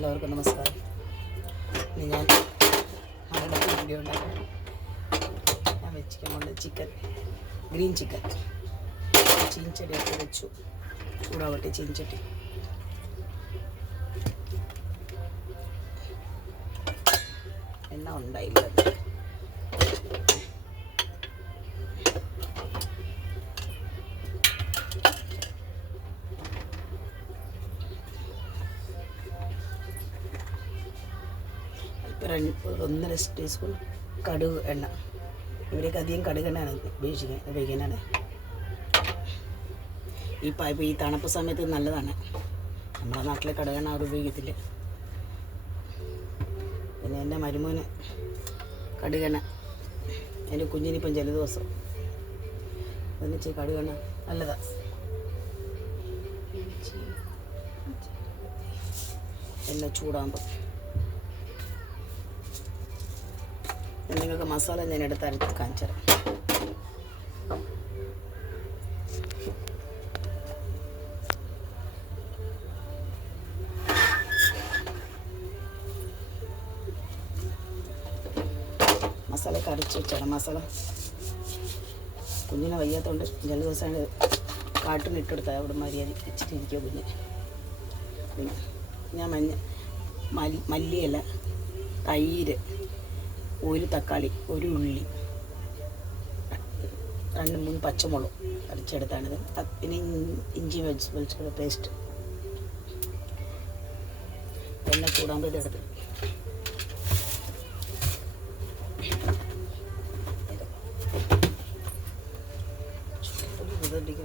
എല്ലാവർക്കും നമസ്കാരം. ഇനി ഞാൻ അടുത്ത വീഡിയോ ഉണ്ടാക്കാം. ഞാൻ വെച്ചിരിക്കാൻ കൊണ്ട് ചിക്കൻ, ഗ്രീൻ ചിക്കൻ ചീൻചട്ടിയൊക്കെ വെച്ചു. ചൂടാവട്ടെ ചീൻചട്ടി. എണ്ണ ഉണ്ടായില്ല. ഒന്നര ടീസ്പൂൺ കടുക് എണ്ണ. ഇവരൊക്കെ അധികം കടുകെണ്ണയാണ് ഉപയോഗിക്കാനാണ്. ഇപ്പോൾ ഈ തണുപ്പ് സമയത്ത് നല്ലതാണ്. നമ്മുടെ നാട്ടിലെ കടുകെണ്ണ അവർ ഉപയോഗിക്കത്തില്ല. പിന്നെ എൻ്റെ മരുമോന് കടുകെണ്ണ, എൻ്റെ കുഞ്ഞിനിപ്പം ജലദോഷം, അതിന് ഇച്ചിരി കടുകെണ്ണ നല്ലതാണ്. എണ്ണ ചൂടാകുമ്പോൾ നിങ്ങൾക്ക് മസാല ഞാൻ എടുത്ത് അരച്ച് കാണിച്ചു തരാം. മസാലയൊക്കെ അരച്ച് വെച്ചാണ്. മസാല കുഞ്ഞിനെ വയ്യാത്തതുകൊണ്ട് ജലദോഷമാണ് കാട്ടിന് ഇട്ടെടുത്താൽ അവിടെ മര്യാദ വെച്ചിട്ട് ഇരിക്കുക കുഞ്ഞ്. പിന്നെ ഞാൻ മല്ലിയില, തൈര്, ഒരു തക്കാളി, ഒരു ഉള്ളി, 2-3 പച്ചമുളക് അരച്ചെടുത്താണിത്. പിന്നെ ഇഞ്ചി വെളുത്തുള്ളി പേസ്റ്റ്. എണ്ണ ചൂടാകുമ്പോൾ ഇതെടുത്ത്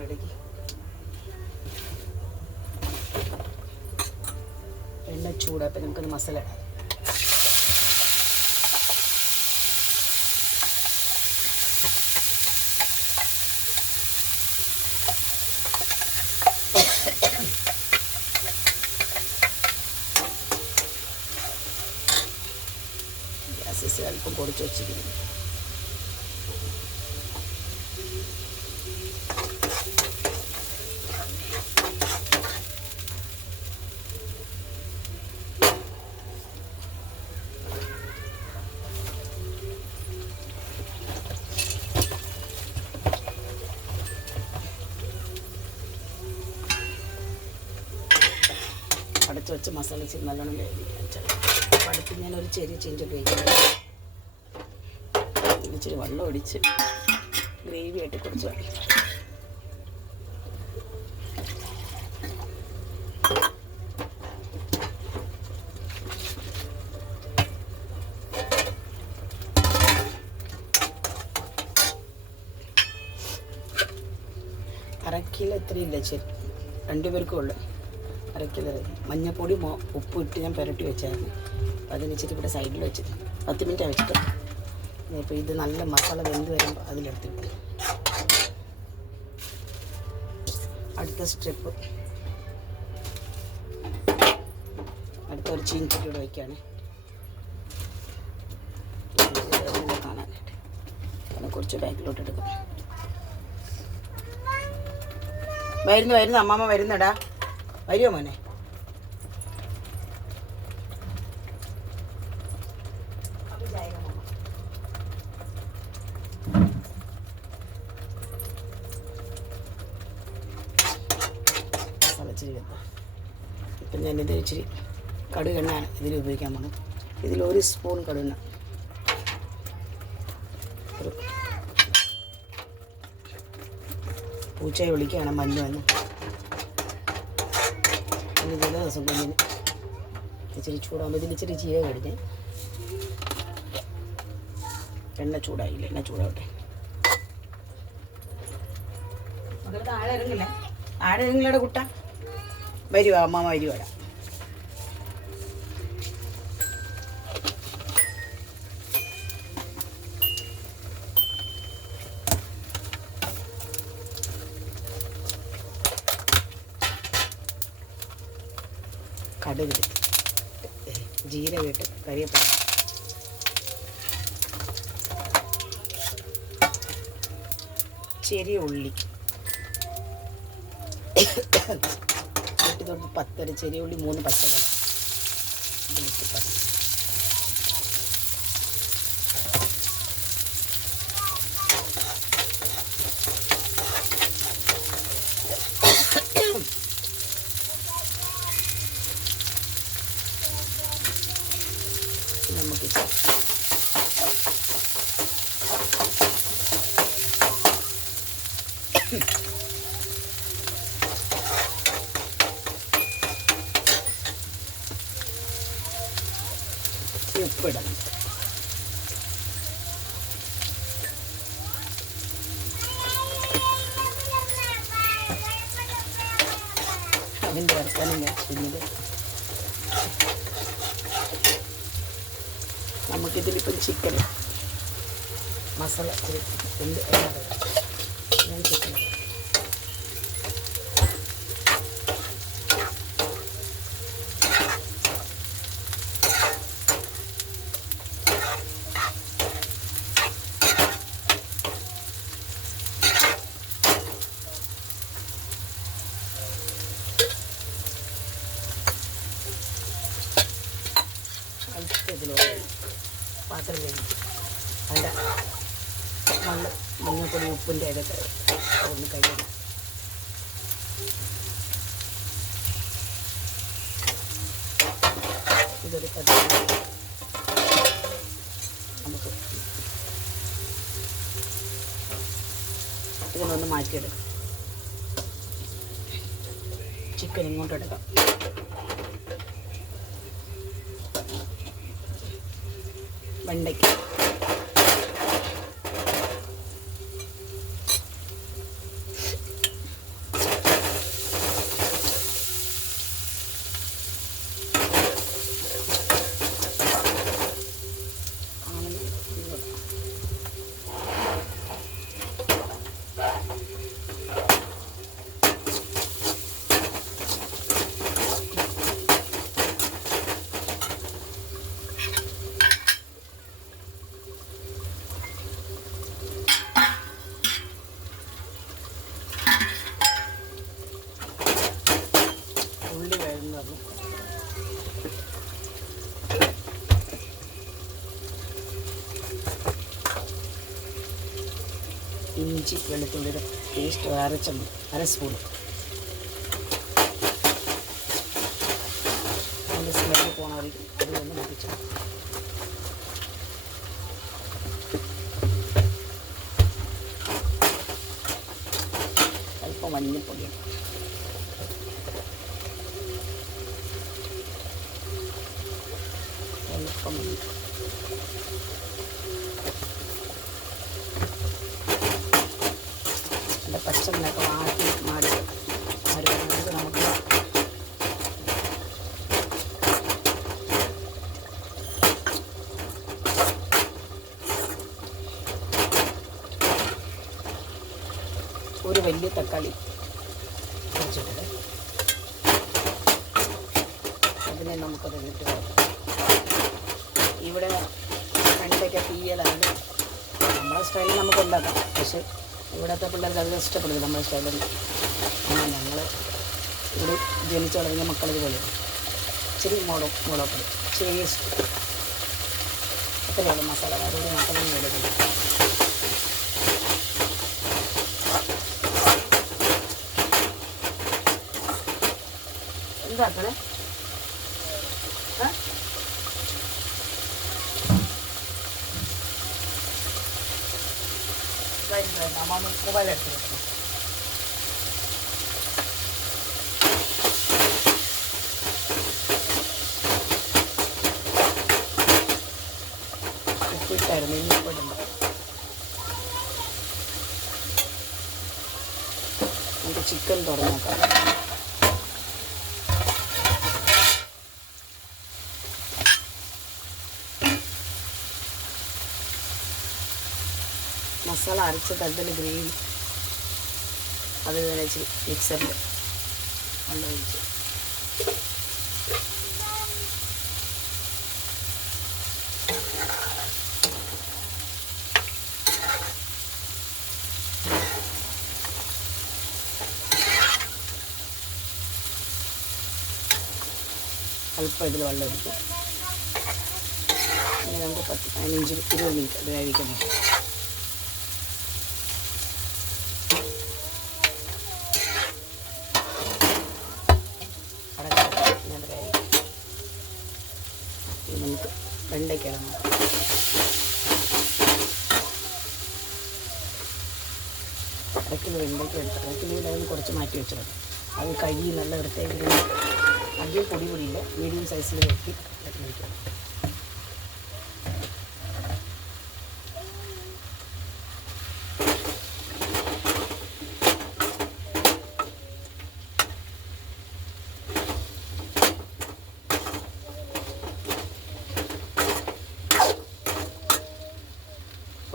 ഇടയ്ക്ക് എണ്ണ ചൂടായപ്പോൾ നമുക്കത് മസാല ഇടാം. ഗ്യാസ് അല്പം കുറച്ച് വെച്ചിരിക്കുന്നു. അടച്ച് വെച്ച് മസാല ഇച്ചിരി നല്ലോണം വേവിക്കാൻ. അടുത്ത് ഞാനൊരു ചെറിയ ചീഞ്ചട്ടി വയ്ക്കുന്നത്. ഇച്ചിരി വെള്ളം ഒടിച്ച് ഗ്രേവി ആയിട്ട് കുറച്ച് വേണം. അരക്കിലോ ഇത്രയില്ല, ശരി 2 പേർക്കും ഉള്ളു. അരക്കിലോ മഞ്ഞപ്പൊടി ഉപ്പ് ഇട്ട് ഞാൻ പുരട്ടി വെച്ചായിരുന്നു. അതിന് വെച്ചിട്ട് ഇവിടെ സൈഡിൽ വെച്ചിട്ട് 10 മിനിറ്റാണ് വെച്ചിട്ട്. ഇപ്പോൾ ഇത് നല്ല മസാല വെന്ത് വരുമ്പോൾ അതിലെടുത്തിട്ട് അടുത്ത സ്റ്റെപ്പ്, അടുത്തൊരു ചീൻചട്ടി ഇവിടെ വയ്ക്കുകയാണ് കാണാനായിട്ട്. അതിനെ കുറച്ച് ബാക്കിലോട്ട് എടുക്കും. വരുന്നു അമ്മമ്മ വരുന്നടാ. വരുമോ മോനെ? ഇപ്പം ഞാനിത് ഇച്ചിരി കടുകെണ്ണയാണ് ഇതിൽ ഉപയോഗിക്കാൻ പോകുന്നത്. ഇതിൽ 1 സ്പൂൺ കടുകെണ്ണ, ഒരു പൂച്ചയെ വിളിക്കുകയാണ് മഞ്ഞ വന്ന്. ഇനി ചില ദിവസം കുഞ്ഞിന് ഇച്ചിരി ചൂടാകുമ്പോൾ ഇതിൽ ഇച്ചിരി ജീരകം കഴിഞ്ഞ് എണ്ണ ചൂടായില്ല. എണ്ണ ചൂടാവട്ടെ. മകൾക്ക് ആഴ ഇറങ്ങില്ല. ആഴ ഇറങ്ങില്ലയുടെ കുട്ട വരുവാ. അമ്മ വരുവാടാ. കടുക്, ജീരകം ഇട്ട് കരിവേപ്പില, ചെറിയ ഉള്ളി, 8 തൊട്ട് 10 ചെറിയ ഉള്ളി, 3 പച്ചമുളക്, ഇതിലേക്ക് പറഞ്ഞു നമുക്ക് ഉപ്പിടണം. അതിൻ്റെ വറുക്കാനും വെച്ചിരുന്നത് നമുക്കിതിലിപ്പം ചിക്കൻ മസാല എന്ത് ഞാൻ ചിക്കൻ ഇതിലൂടെ പാത്രം വേവിച്ച് അതിൻ്റെ മഞ്ഞപ്പൊടി ഉപ്പിൻ്റെ ഇതൊക്കെ ഒന്ന് കഴിയണം. ഇതൊരു നമുക്ക് ഇതിനൊന്ന് മാറ്റിയെടുക്കാം. ചിക്കൻ ഇങ്ങോട്ടെടുക്കാം. വെണ്ടയ്ക്ക ഇഞ്ചി വെളുത്തുള്ളിയുടെ പേസ്റ്റ് അര സ്പൂൺ. അതിൻ്റെ സ്മെല്ല് പോകണമായിരിക്കും. അതൊന്ന് മുറിച്ചു അല്പം മഞ്ഞൾപ്പൊടി അല്പം പച്ചമുളക് മാറി വരുന്നത് നമുക്ക് ഒരു വലിയ തക്കാളി വെച്ചിട്ടുണ്ട്. അതിനെ നമുക്കത് ഇട്ട് ഇവിടെ വെണ്ടയ്ക്ക തീയലാണ്. നമ്മളെ സ്റ്റൈലിൽ നമുക്ക് ഉണ്ടാക്കാം. പക്ഷെ ഇവിടുത്തെ പിള്ളേർക്ക് അത് ഇഷ്ടപ്പെടുന്നു നമ്മുടെ സ്റ്റൈലിൽ. ഞങ്ങൾ ഇവിടെ ജനിച്ചു വളരുന്ന മക്കളിത് പോലെ ഇച്ചിരി മുളക് ടേസ്റ്റ് അത്രയുള്ള മസാല അതോടെ മക്കളും എടുക്കുന്നു. എന്താക്കണേ മൊബൈൽ എടുത്ത് ഉപ്പിട്ടായിരുന്നു. ഇനി ഉപ്പിടുമ്പോൾ നമുക്ക് ചിക്കൻ തുറന്ന് നോക്കാം. മസാല അരച്ചത് അതിൽ ഗ്രേവി അത് വെച്ച് മിക്സറിൽ കൊണ്ടൊഴിച്ച് അല്പം ഇതിൽ വെള്ളം ഒഴിക്കും. ഇനി നമുക്ക് 15-20 മിനിറ്റ് അത് വേവിക്കാൻ പറ്റും. നമുക്ക് വെണ്ടയ്ക്കാണ് അരക്കിലോ വെണ്ടയ്ക്ക എടുത്ത് അരക്കിലോയിൽ അതിന് കുറച്ച് മാറ്റി വെച്ചത്. അത് കഴുകി നല്ല വൃത്തിയാക്കി അധികം പൊടിയില്ല, മീഡിയം സൈസിൽ വെട്ടി വയ്ക്കണം.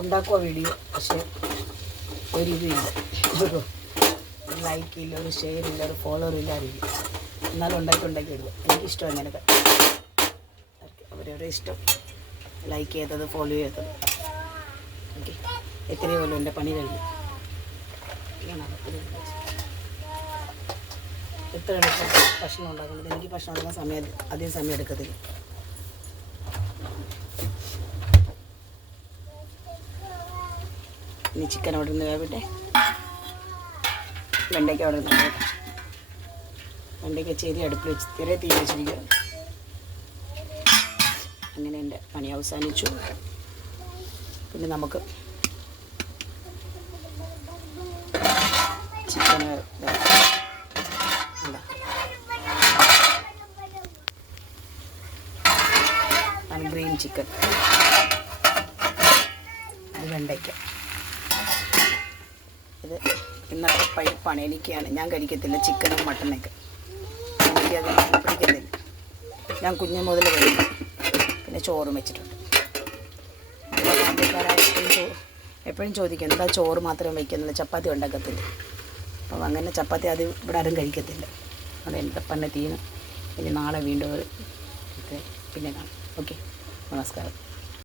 ഉണ്ടാക്കുക വീഡിയോ, പക്ഷേ ഒരിതില്ല, ഒരു ലൈക്കില്ല, ഒരു ഷെയർ ഇല്ല, ഒരു ഫോളോവർ ഇല്ല, അറിയില്ല. എന്നാലും ഉണ്ടാക്കി ഇടുക. എനിക്കിഷ്ടം അങ്ങനെയൊക്കെ. അവരവരുടെ ഇഷ്ടം, ലൈക്ക് ചെയ്തത്, ഫോളോ ചെയ്തത്. ഓക്കെ, എത്രയോ പോലും എൻ്റെ പണി കഴിഞ്ഞു. എത്ര എളുപ്പം ഭക്ഷണം ഉണ്ടാക്കുന്നത്. എനിക്ക് ഭക്ഷണം ഉണ്ടാക്കാൻ അധികം സമയം എടുക്കത്തില്ല. ഇനി ചിക്കൻ അവിടെ നിന്ന് വേവിട്ടെ, വെണ്ടയ്ക്ക അവിടെ നിന്ന് വേവിട്ടെ. വെണ്ടയ്ക്ക ചെറിയ അടുപ്പിൽ വെച്ച് ചെറിയ തീ വെച്ചിരിക്കുക. അങ്ങനെ എൻ്റെ പണി അവസാനിച്ചു. പിന്നെ നമുക്ക് ചിക്കൻ ഗ്രീൻ ചിക്കൻ, ഇത് വെണ്ടയ്ക്ക. ഇത് ഇന്നത്തെ പൈപ്പാണ്. ഞാൻ കഴിക്കത്തില്ല ചിക്കനും മട്ടനൊക്കെ, എനിക്കത് പിടിക്കത്തില്ല. ഞാൻ കുഞ്ഞു മുതൽ കഴിക്കും. പിന്നെ ചോറും വെച്ചിട്ടുണ്ട്. എപ്പോഴും ചോദിക്കും എന്താ ചോറ് മാത്രം വയ്ക്കുന്നില്ല, ചപ്പാത്തി ഉണ്ടാക്കത്തില്ല. അപ്പം അങ്ങനെ ചപ്പാത്തി അത് ഇവിടെ ആരും കഴിക്കത്തില്ല. അത് എൻ്റെ പന്നെ തീരും. ഇനി നാളെ വീണ്ടും പിന്നെ കാണാം. ഓക്കെ, നമസ്കാരം.